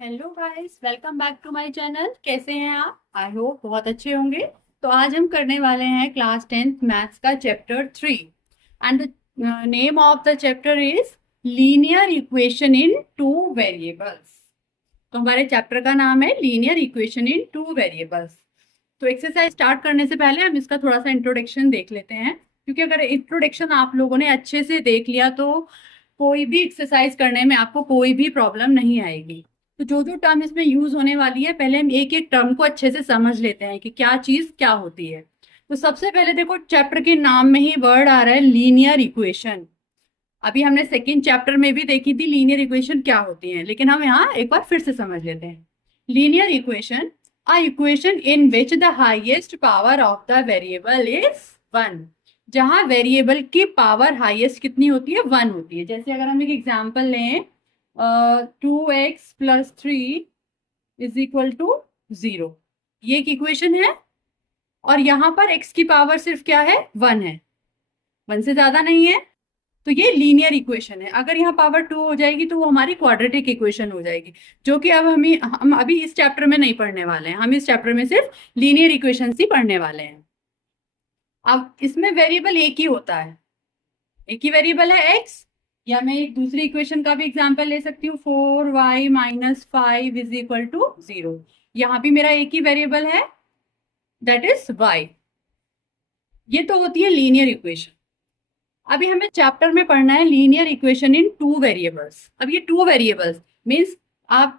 Hello guys, welcome back to my channel. कैसे हैं आप? आई होप बहुत अच्छे होंगे। तो आज हम करने वाले हैं क्लास 10th मैथ्स का chapter 3 and the name of the chapter is linear equation in two variables. तो हमारे चैप्टर का नाम है linear equation in two variables. तो एक्सरसाइज स्टार्ट करने से पहले हम इसका थोड़ा सा इंट्रोडक्शन देख लेते हैं, क्योंकि अगर इंट्रोडक्शन आप लोगों ने अच्छे से देख लिया तो कोई भी एक्सरसाइज करने में आपको कोई भी प्रॉब्लम नहीं आएगी। तो जो जो टर्म इसमें यूज होने वाली है, पहले हम एक एक टर्म को अच्छे से समझ लेते हैं कि क्या चीज क्या होती है। तो सबसे पहले देखो, चैप्टर के नाम में ही वर्ड आ रहा है लीनियर इक्वेशन। अभी हमने सेकेंड चैप्टर में भी देखी थी लीनियर इक्वेशन क्या होती है, लेकिन हम यहाँ एक बार फिर से समझ लेते हैं। Linear equation, a equation in which the highest power of the variable is 1। जहां वेरिएबल की पावर हाईएस्ट कितनी होती है? 1 होती है। जैसे अगर हम एक एग्जांपल लें, 2x+3 इज इक्वल टू 0, ये एक इक्वेशन है। और यहाँ पर x की पावर सिर्फ क्या है? 1 है, 1 से ज्यादा नहीं है। तो ये लीनियर इक्वेशन है। अगर यहाँ पावर 2 हो जाएगी तो वो हमारी क्वाड्रेटिक इक्वेशन हो जाएगी, जो कि अब हम अभी इस चैप्टर में नहीं पढ़ने वाले हैं। हम इस चैप्टर में सिर्फ लीनियर इक्वेशन ही पढ़ने वाले हैं। अब इसमें वेरिएबल एक ही होता है, एक ही वेरिएबल है x। या मैं एक दूसरी इक्वेशन का भी एग्जांपल ले सकती हूँ, 4y-5 इज इक्वल टू 0। यहाँ भी मेरा एक ही वेरिएबल है, दैट इज y। ये तो होती है लीनियर इक्वेशन। अभी हमें चैप्टर में पढ़ना है linear equation in two variables. अब ये टू वेरिएबल्स मीन्स आप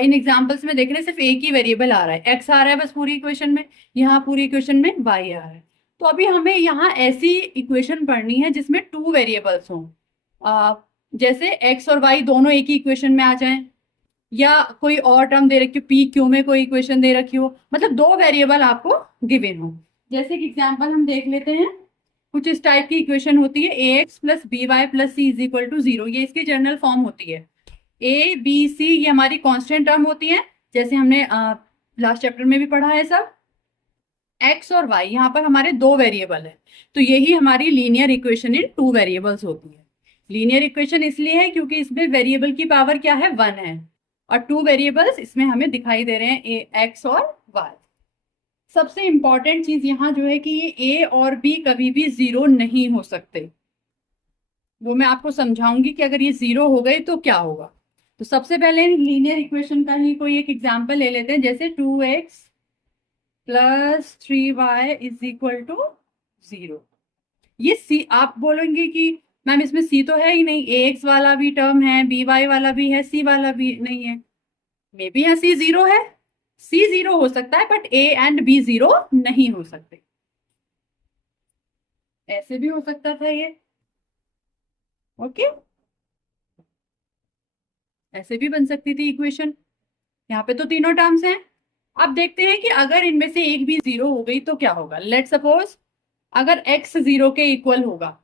इन एग्जांपल्स में देख रहे हैं सिर्फ एक ही वेरिएबल आ रहा है, x आ रहा है बस पूरी इक्वेशन में। यहाँ पूरी इक्वेशन में y आ रहा है। तो अभी हमें यहाँ ऐसी इक्वेशन पढ़नी है जिसमें टू वेरिएबल्स हों। जैसे x और y दोनों एक ही इक्वेशन में आ जाएं, या कोई और टर्म दे रखी हो, पी क्यू में कोई इक्वेशन दे रखी हो, मतलब दो वेरिएबल आपको गिवन हो। जैसे कि एग्जांपल हम देख लेते हैं, कुछ इस टाइप की इक्वेशन होती है, ax+by+c इज इक्वल टू 0। ये इसकी जनरल फॉर्म होती है। a b c ये हमारी कांस्टेंट टर्म होती है, जैसे हमने लास्ट चैप्टर में भी पढ़ा है सब। x और y यहाँ पर हमारे दो वेरिएबल है, तो यही हमारी linear equation in two variables होती है। लीनियर इक्वेशन इसलिए है क्योंकि इसमें वेरिएबल की पावर क्या है? 1 है, और टू वेरिएबल्स इसमें हमें दिखाई दे रहे हैं, x और y। सबसे इंपॉर्टेंट चीज यहाँ जो है कि ये a और b कभी भी 0 नहीं हो सकते। वो मैं आपको समझाऊंगी कि अगर ये 0 हो गए तो क्या होगा। तो सबसे पहले लीनियर इक्वेशन का ही कोई एक एग्जांपल ले लेते हैं, जैसे 2x+3y इज इक्वल टू 0। ये सी, आप बोलेंगे कि मैम इसमें सी तो है ही नहीं, ax वाला भी टर्म है, by वाला भी है, c वाला भी नहीं है। मे बी यहाँ c 0 है, c 0 हो सकता है, बट a एंड b 0 नहीं हो सकते। ऐसे भी हो सकता था ये, ओके, ऐसे भी बन सकती थी इक्वेशन। यहाँ पे तो तीनों टर्म्स हैं। अब देखते हैं कि अगर इनमें से एक भी 0 हो गई तो क्या होगा। लेट सपोज अगर x 0 के इक्वल होगा,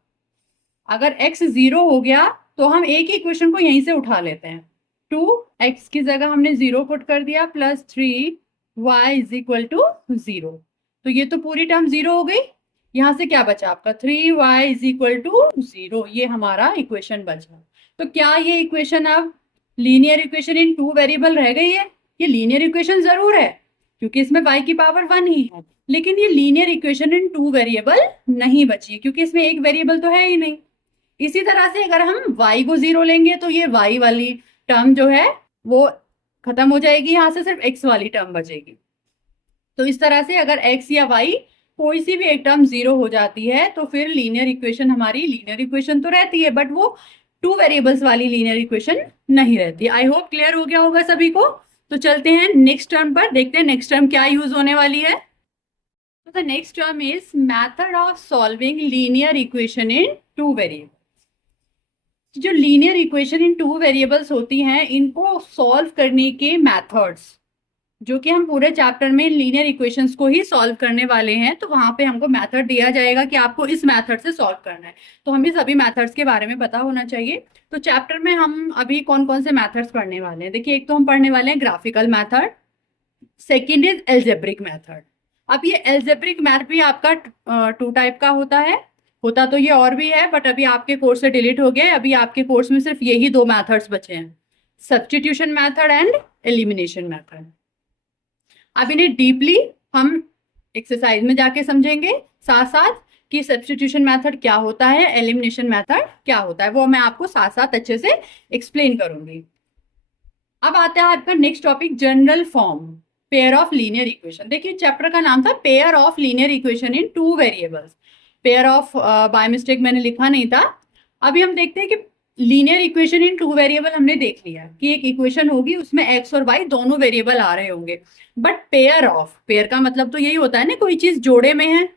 अगर x 0 हो गया तो हम एक ही इक्वेशन को यहीं से उठा लेते हैं। 2x की जगह हमने 0 पुट कर दिया, +3y इज इक्वल टू 0। तो ये तो पूरी टर्म 0 हो गई। यहाँ से क्या बचा आपका? 3y is equal to 0। ये हमारा इक्वेशन बचा। तो क्या ये इक्वेशन अब linear equation in two variable रह गई है? ये लीनियर इक्वेशन जरूर है, क्योंकि इसमें y की पावर 1 ही है, लेकिन ये linear equation in two variable नहीं बची है, क्योंकि इसमें एक वेरिएबल तो है ही नहीं। इसी तरह से अगर हम y को 0 लेंगे तो ये y वाली टर्म जो है वो खत्म हो जाएगी, यहाँ से सिर्फ x वाली टर्म बचेगी। तो इस तरह से अगर x या y कोई सी भी एक टर्म 0 हो जाती है तो फिर लीनियर इक्वेशन हमारी लीनियर इक्वेशन तो रहती है, बट वो टू वेरिएबल्स वाली लीनियर इक्वेशन नहीं रहती। आई होप क्लियर हो गया होगा सभी को। तो चलते हैं नेक्स्ट टर्म पर, देखते हैं नेक्स्ट टर्म क्या यूज होने वाली है। तो the next term is method of solving linear equation in two variables. जो linear equation in two variables होती हैं, इनको सॉल्व करने के मेथड्स, जो कि हम पूरे चैप्टर में लीनियर इक्वेशंस को ही सॉल्व करने वाले हैं, तो वहां पे हमको मेथड दिया जाएगा कि आपको इस मेथड से सॉल्व करना है। तो हमें सभी मेथड्स के बारे में पता होना चाहिए। तो चैप्टर में हम अभी कौन कौन से मेथड्स पढ़ने वाले हैं? देखिए, एक तो हम पढ़ने वाले हैं graphical method, second is algebraic method. अब ये एल्जेब्रिक मैथ भी आपका टू टाइप का होता है, होता तो ये और भी है, बट अभी आपके कोर्स से डिलीट हो गया है। अभी आपके कोर्स में सिर्फ यही दो मेथड्स बचे हैं, substitution method and elimination method. अब इन्हें डीपली हम एक्सरसाइज में जाके समझेंगे, साथ साथ कि सब्स्टिट्यूशन मेथड क्या होता है, एलिमिनेशन मेथड क्या होता है, वो मैं आपको साथ साथ अच्छे से एक्सप्लेन करूंगी। अब आता है आपका next topic, general form pair of linear equation. देखिए चैप्टर का नाम था pair of linear equation in two variables. Pair of by mistake मैंने लिखा नहीं था। अभी हम देखते हैं कि linear equation in two variable हमने देख लिया कि एक इक्वेशन होगी उसमें एक्स और वाई दोनों वेरिएबल आ रहे होंगे, बट पेयर ऑफ, पेयर का मतलब तो यही होता है ना, कोई चीज जोड़े में है,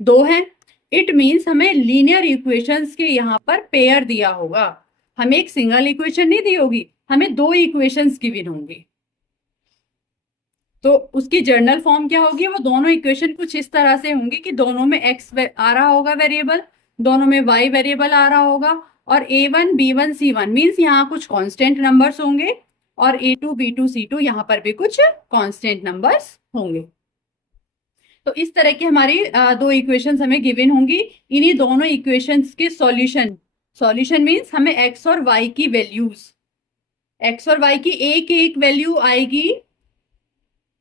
दो है। इट मीन्स हमें लीनियर इक्वेशंस के यहाँ पर पेयर दिया होगा, हमें एक सिंगल इक्वेशन नहीं दी होगी, हमें दो इक्वेशंस गिवन होंगी। तो उसकी जर्नल फॉर्म क्या होगी, वो दोनों इक्वेशन कुछ इस तरह से होंगी कि दोनों में एक्स आ रहा होगा वेरिएबल, दोनों में वाई वेरिएबल आ रहा होगा, और A1 B1 C1 मीन्स यहाँ कुछ कांस्टेंट नंबर्स होंगे, और A2 B2 C2 यहाँ पर भी कुछ कांस्टेंट नंबर्स होंगे। तो इस तरह की हमारी दो इक्वेशंस हमें गिवन होंगी। इन्हीं दोनों इक्वेशंस के सॉल्यूशन, सॉल्यूशन मीन्स हमें एक्स और वाई की वैल्यूज, एक्स और वाई की एक एक वैल्यू आएगी,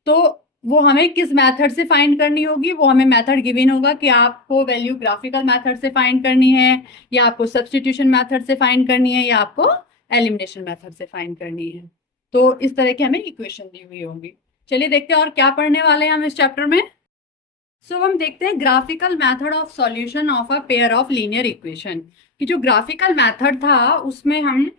तो वो हमें किस मेथड से फाइंड करनी होगी, वो हमें मेथड गिवन होगा कि आपको वैल्यू ग्राफिकल मेथड से फाइंड करनी है, या आपको सब्स्टिट्यूशन मेथड से फाइंड करनी है, या आपको एलिमिनेशन मेथड से फाइंड करनी है। तो इस तरह की हमें इक्वेशन दी हुई होंगी। चलिए देखते हैं और क्या पढ़ने वाले हैं हम इस चैप्टर में। सो हम देखते हैं graphical method of solution of a pair of linear equation. कि जो ग्राफिकल मेथड था उसमें हम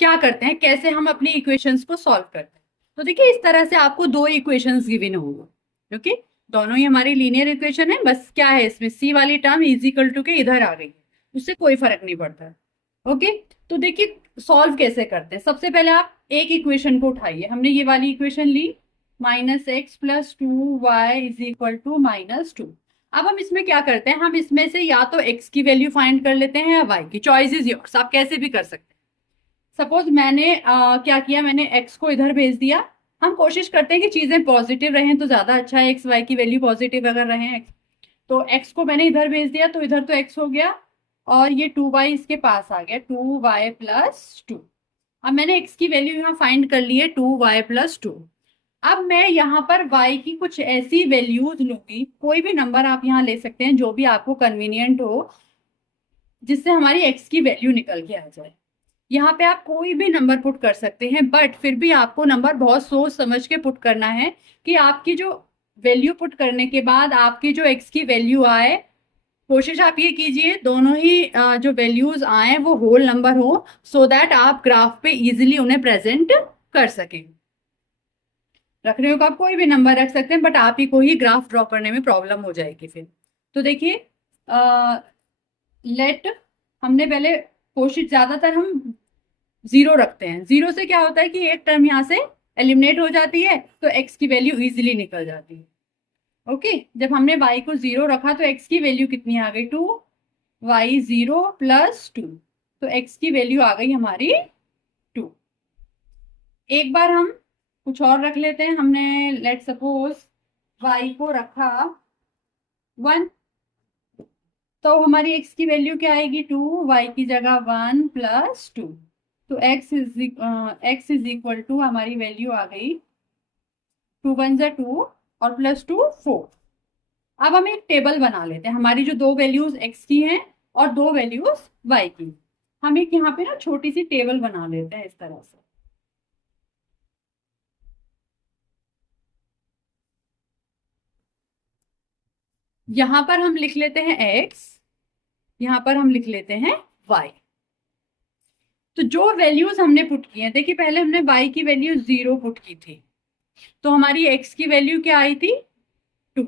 क्या करते हैं, कैसे हम अपनी इक्वेशंस को सॉल्व करते हैं। तो देखिए इस तरह से आपको दो इक्वेशंस गिवन होंगे, ओके, दोनों ही हमारी लीनियर इक्वेशन है, बस क्या है इसमें सी वाली टर्म इज इक्वल टू के इधर आ गई है, उससे कोई फर्क नहीं पड़ता है। ओके, तो देखिए सॉल्व कैसे करते हैं। सबसे पहले आप एक इक्वेशन को उठाइए, हमने ये वाली इक्वेशन ली, -x+2y इज इक्वल टू -2। अब हम इसमें क्या करते हैं, हम इसमें से या तो x की वैल्यू फाइंड कर लेते हैं या y की, चॉइस इज योर्स, आप कैसे भी कर सकते हैं। सपोज मैंने क्या किया, मैंने x को इधर भेज दिया। हम कोशिश करते हैं कि चीजें पॉजिटिव रहें तो ज्यादा अच्छा है, एक्स वाई की वैल्यू पॉजिटिव अगर रहे, तो x को मैंने इधर भेज दिया, तो इधर तो x हो गया, और ये 2y इसके पास आ गया, 2y+2। अब मैंने x की वैल्यू यहाँ फाइंड कर ली है 2y+2। अब मैं यहाँ पर y की कुछ ऐसी वैल्यूज लूंगी, कोई भी नंबर आप यहाँ ले सकते हैं जो भी आपको कन्वीनियंट हो, जिससे हमारी x की वैल्यू निकल के आ जाए। यहाँ पे आप कोई भी नंबर पुट कर सकते हैं, बट फिर भी आपको नंबर बहुत सोच समझ के पुट करना है कि आपकी जो वैल्यू पुट करने के बाद आपकी जो x की वैल्यू आए, कोशिश आप ये कीजिए दोनों ही जो वैल्यूज आए वो होल नंबर हो, सो दैट आप ग्राफ पे इजीली उन्हें प्रेजेंट कर सकें। रखने को आप कोई भी नंबर रख सकते हैं, बट आप ही को ही ग्राफ ड्रॉ करने में प्रॉब्लम हो जाएगी फिर। तो देखिए लेट, हमने पहले कोशिश, ज्यादातर हम 0 रखते हैं। 0 से क्या होता है कि एक टर्म यहाँ से एलिमिनेट हो जाती है, तो x की वैल्यू इजीली निकल जाती है। ओके, जब हमने y को 0 रखा तो x की वैल्यू कितनी आ गई, 2y0+2, तो x की वैल्यू आ गई हमारी 2। एक बार हम कुछ और रख लेते हैं, हमने लेट सपोज y को रखा 1, तो हमारी x की वैल्यू क्या आएगी, 2, y की जगह 1+2, तो x इज इक्वल टू, हमारी वैल्यू आ गई 2 1 जा 2 और +2 4। अब हम एक टेबल बना लेते हैं, हमारी जो दो वैल्यूज x की हैं और दो वैल्यूज y की, हम एक यहाँ पे ना छोटी सी टेबल बना लेते हैं इस तरह से। यहाँ पर हम लिख लेते हैं x, यहाँ पर हम लिख लेते हैं y। तो जो वैल्यूज हमने पुट की हैं, देखिए पहले हमने y की वैल्यू 0 पुट की थी, तो हमारी x की वैल्यू क्या आई थी, 2।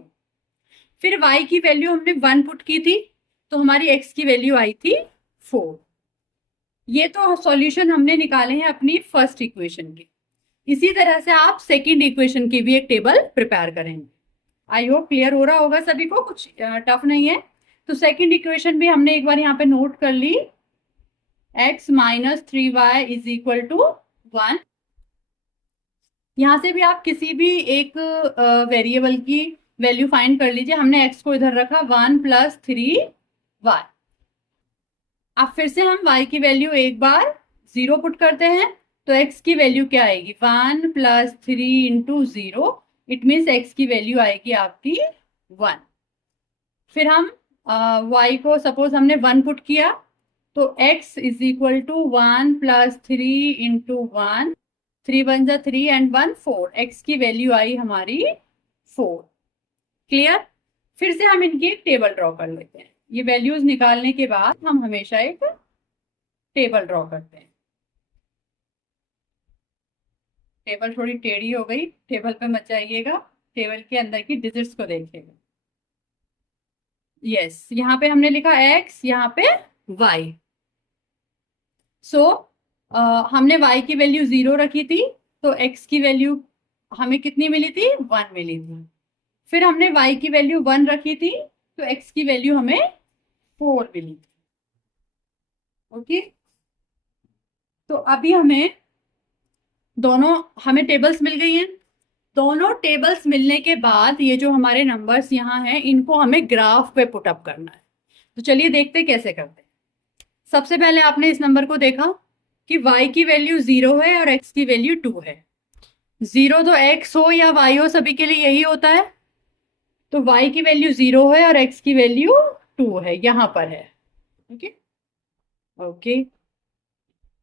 फिर y की वैल्यू हमने 1 पुट की थी, तो हमारी x की वैल्यू आई थी 4। ये तो सॉल्यूशन हमने निकाले हैं अपनी फर्स्ट इक्वेशन के। इसी तरह से आप सेकंड इक्वेशन की भी एक टेबल प्रिपेयर करेंगे। आई होप क्लियर हो रहा होगा सभी को, कुछ टफ नहीं है। तो सेकंड इक्वेशन भी हमने एक बार यहाँ पे नोट कर ली, x - 3y is equal to 1। यहाँ से भी आप किसी भी एक वेरिएबल की वैल्यू फाइंड कर लीजिए। हमने x को इधर रखा 1 + 3y। अब फिर से हम y की वैल्यू एक बार 0 पुट करते हैं, तो x की वैल्यू क्या आएगी, 1 plus 3 into 0, it means x की वैल्यू आएगी आपकी 1। फिर हम y को सपोज हमने 1 पुट किया, तो x is equal to 1 plus 3 into 1, 3 1 जा 3 एंड 1 4, x की वैल्यू आई हमारी 4। क्लियर। फिर से हम इनकी एक टेबल ड्रॉ कर लेते हैं। ये वैल्यूज निकालने के बाद हम हमेशा एक टेबल ड्रॉ करते हैं। टेबल थोड़ी टेढ़ी हो गई, टेबल पे मत जाइएगा, टेबल के अंदर की डिजिट्स को देखिएगा। यस, यहाँ पे हमने लिखा x, यहाँ पे y। सो हमने y की वैल्यू 0 रखी थी, तो x की वैल्यू हमें कितनी मिली थी, 1 मिली थी। फिर हमने y की वैल्यू 1 रखी थी, तो x की वैल्यू हमें 4 मिली थी। ओके, तो अभी हमें टेबल्स मिल गई हैं। दोनों टेबल्स मिलने के बाद ये जो हमारे नंबर्स यहाँ हैं, इनको हमें ग्राफ पे पुट अप करना है। तो चलिए देखते कैसे करते हैं। सबसे पहले आपने इस नंबर को देखा कि y की वैल्यू 0 है और x की वैल्यू 2 है। 0 तो x हो या y हो, सभी के लिए यही होता है। तो y की वैल्यू 0 है और x की वैल्यू 2 है, यहां पर है। ओके ओके,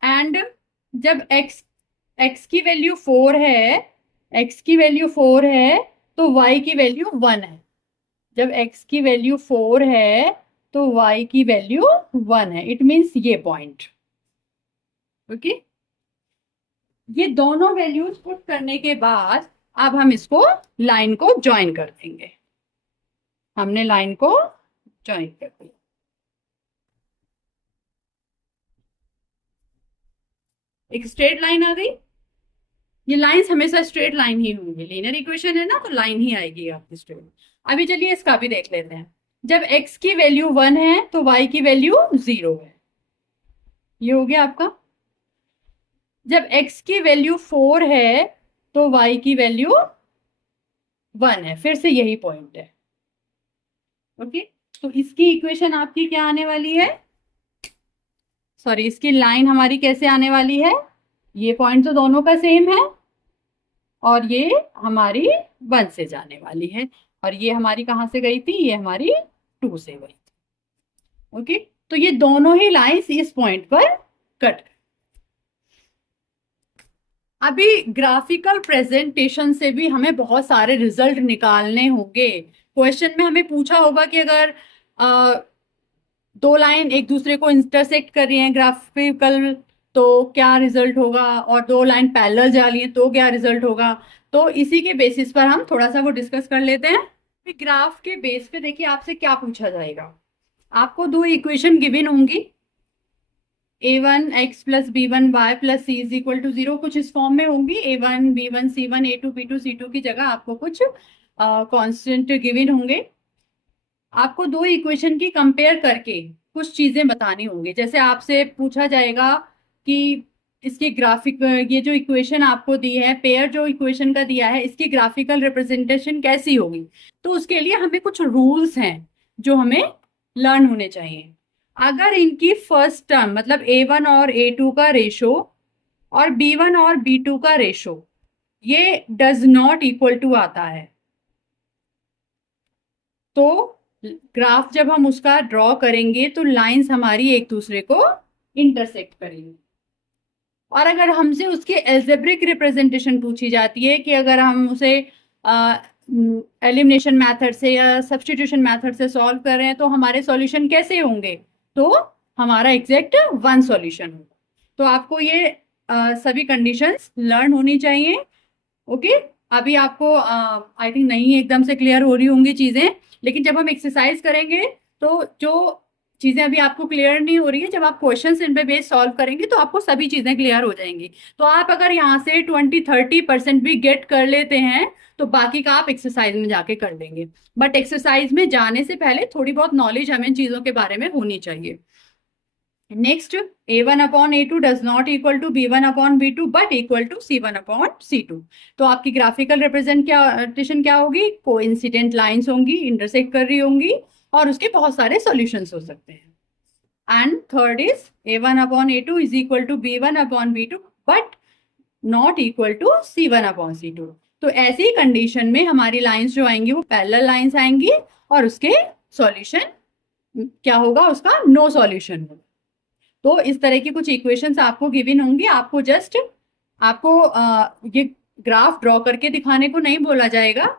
एंड जब x की वैल्यू 4 है, x की वैल्यू 4 है, तो y की वैल्यू 1 है। जब x की वैल्यू 4 है तो y की वैल्यू 1 है, इट मीन्स ये पॉइंट। ओके, ये दोनों वैल्यूज पुट करने के बाद अब हम इसको लाइन को ज्वाइन कर देंगे। हमने लाइन को ज्वाइन कर दिया। एक स्ट्रेट लाइन आ गई। ये लाइंस हमेशा स्ट्रेट लाइन ही होंगी, लीनियर इक्वेशन है ना, तो लाइन ही आएगी आपकी स्ट्रेट। अभी चलिए इसका भी देख लेते हैं। जब x की वैल्यू 1 है तो y की वैल्यू 0 है, ये हो गया आपका। जब x की वैल्यू 4 है तो y की वैल्यू 1 है, फिर से यही पॉइंट है। ओके, तो इसकी इक्वेशन आपकी क्या आने वाली है, सॉरी इसकी लाइन हमारी कैसे आने वाली है, ये पॉइंट तो दोनों का सेम है और ये हमारी 1 से जाने वाली है, और ये हमारी कहाँ से गई थी, ये हमारी 2 से गई थी। ओके, तो ये दोनों ही लाइंस इस पॉइंट पर कट। अभी ग्राफिकल प्रेजेंटेशन से भी हमें बहुत सारे रिजल्ट निकालने होंगे। क्वेश्चन में हमें पूछा होगा कि अगर दो लाइन एक दूसरे को इंटरसेक्ट कर रही हैं ग्राफिकल, तो क्या रिजल्ट होगा, और दो लाइन पैरेलल जा रही है तो क्या रिजल्ट होगा। तो इसी के बेसिस पर हम थोड़ा सा वो डिस्कस कर लेते हैं। ग्राफ के बेस पे देखिए आपसे क्या पूछा जाएगा। आपको दो इक्वेशन गिवन होंगी, a1 x plus b1 y plus c is equal to 0, कुछ इस फॉर्म में होंगी। a1 b1 c1 a2 b2 c2 की जगह आपको कुछ कांस्टेंट गिवन होंगे। आपको दो इक्वेशन की कंपेयर करके कुछ चीजें बतानी होंगी। जैसे आपसे पूछा जाएगा कि इसकी ग्राफिक, ये जो इक्वेशन आपको दी है, पेयर जो इक्वेशन का दिया है, इसकी ग्राफिकल रिप्रेजेंटेशन कैसी होगी। तो उसके लिए हमें कुछ रूल्स हैं जो हमें लर्न होने चाहिए। अगर इनकी फर्स्ट टर्म मतलब a1 और a2 का रेशो और b1 और b2 का रेशो ये डज नॉट इक्वल टू आता है, तो ग्राफ जब हम उसका ड्रॉ करेंगे तो लाइंस हमारी एक दूसरे को इंटरसेक्ट करेंगी। और अगर हमसे उसके एल्जेब्रिक रिप्रेजेंटेशन पूछी जाती है कि अगर हम उसे एलिमिनेशन मेथड से या सब्स्टिट्यूशन मेथड से सॉल्व कर रहे हैं तो हमारे सॉल्यूशन कैसे होंगे, तो हमारा एग्जैक्ट 1 सॉल्यूशन होगा। तो आपको ये सभी कंडीशंस लर्न होनी चाहिए। ओके, अभी आपको आई थिंक नहीं एकदम से क्लियर हो रही होंगी चीजें, लेकिन जब हम एक्सरसाइज करेंगे तो जो चीजें अभी आपको क्लियर नहीं हो रही है, जब आप क्वेश्चंस इन पे बेस सॉल्व करेंगे तो आपको सभी चीजें क्लियर हो जाएंगी। तो आप अगर यहाँ से 20-30% भी गेट कर लेते हैं तो बाकी का आप एक्सरसाइज में जाके कर लेंगे। बट एक्सरसाइज में जाने से पहले थोड़ी बहुत नॉलेज हमें चीजों के बारे में होनी चाहिए। Next, a1 upon a2 does not equal to b1 upon b2 but equal to c1 upon c2। तो आपकी ग्राफिकल रिप्रेजेंटेशन क्या होगी, कोइंसिडेंट लाइंस होंगी, इंटरसेक्ट कर रही होंगी, और उसके बहुत सारे सॉल्यूशंस हो सकते हैं। And third is a1 upon a2 is equal to b1 upon b2 but not equal to C1/C2। तो ऐसी कंडीशन में हमारी लाइंस जो आएंगी वो पैरेलल लाइंस आएंगी और उसके सॉल्यूशन क्या होगा, उसका नो सॉल्यूशन होगा। तो इस तरह की कुछ इक्वेशंस आपको गिवन होंगी, आपको जस्ट आपको ये ग्राफ ड्रॉ करके दिखाने को नहीं बोला जाएगा,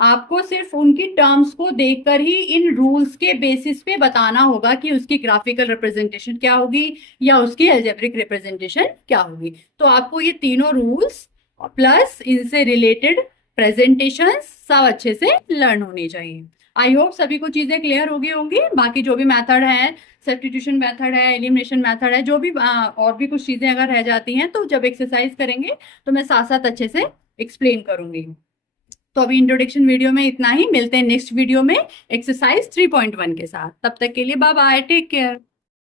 आपको सिर्फ उनकी टर्म्स को देखकर ही इन रूल्स के बेसिस पे बताना होगा कि उसकी ग्राफिकल रिप्रेजेंटेशन क्या होगी या उसकी अलजेब्रिक रिप्रेजेंटेशन क्या होगी। तो आपको ये तीनों रूल्स प्लस इनसे रिलेटेड प्रेजेंटेशन सब अच्छे से लर्न होनी चाहिए। आई होप सभी को चीजें क्लियर हो गई होंगी। बाकी जो भी मेथड है, सब्स्टिट्यूशन मेथड है, एलिमिनेशन मेथड है, जो भी और भी कुछ चीजें अगर रह जाती हैं तो जब एक्सरसाइज करेंगे तो मैं साथ साथ अच्छे से एक्सप्लेन करूंगी। तो अभी इंट्रोडक्शन वीडियो में इतना ही, मिलते हैं नेक्स्ट वीडियो में एक्सरसाइज 3.1 के साथ। तब तक के लिए बाय बाय, टेक केयर।